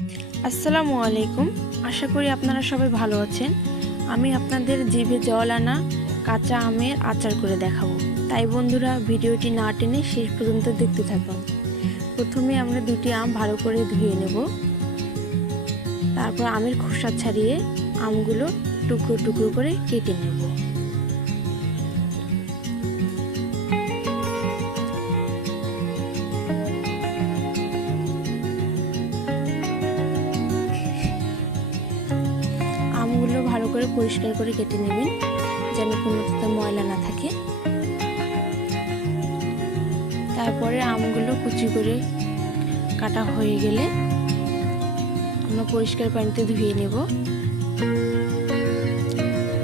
আসসালামু আলাইকুম। আশা করি আপনারা সবাই ভালো আছেন। আমি আপনাদের জিভে জল আনা কাঁচা আমের আচার করে দেখাবো। তাই বন্ধুরা, ভিডিওটি না টেনে শেষ পর্যন্ত দেখতে থাকুন। প্রথমে আমরা দুটি আম ভালো করে ধুয়ে নেব। তারপর আমের খোসা ছাড়িয়ে আমগুলো টুকরো টুকরো করে কেটে নেব। আমগুলো ভালো করে পরিষ্কার করে কেটে নেবেন, যেন কোনোটাতে ময়লা না থাকে। তারপরে আমগুলো কুচি করে কাটা হয়ে গেলে আমরা পরিষ্কার পানিতে ধুয়ে নেব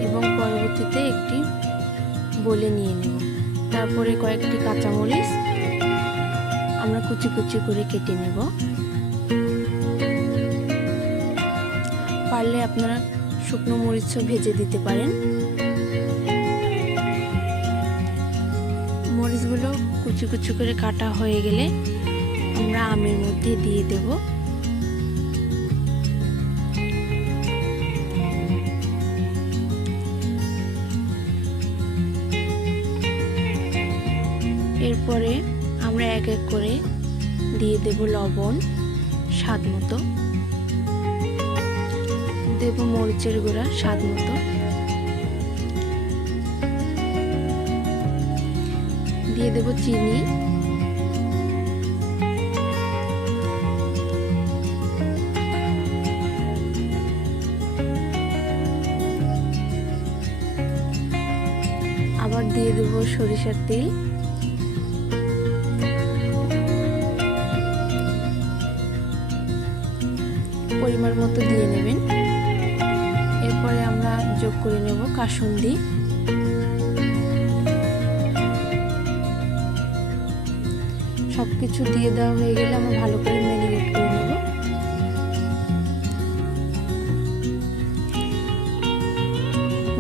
এবং পরবর্তীতে একটি বলে নিয়ে নেব। তারপরে কয়েকটি কাঁচামরিচ আমরা কুচি কুচি করে কেটে নেব। পারলে আপনারা শুকনো মরিচও ভেজে দিতে পারেন। মরিচগুলো কুচি কুচি করে কাটা হয়ে গেলে আমরা আমের মধ্যে দিয়ে দেব। এরপরে আমরা এক এক করে দিয়ে দেব লবণ স্বাদ মতো, দেব মরিচের গুঁড়া স্বাদ মতো, দিয়ে দেব চিনি, আবার দিয়ে দেব সরিষার তেল, পরিমাণ মতো দিয়ে নেবেন। এরপরে আমরা যোগ করে নেব কাসুন্দি। সবকিছু দিয়ে দেওয়া হয়ে গেলে আমরা ভালো করে ম্যারিনেট করে নেব।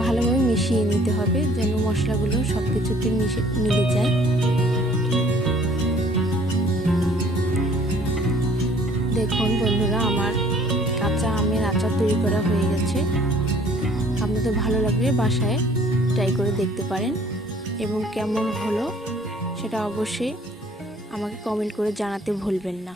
ভালোভাবে মিশিয়ে নিতে হবে, যেন মশলাগুলো সবকিছুতে মিলে যায়। দেখুন বন্ধুরা, আমার কাঁচা আমের আচার তৈরি করা হয়ে গেছে। আপনাদের ভালো লাগলে বাসায় ট্রাই করে দেখতে পারেন এবং কেমন হলো সেটা অবশ্যই আমাকে কমেন্ট করে জানাতে ভুলবেন না।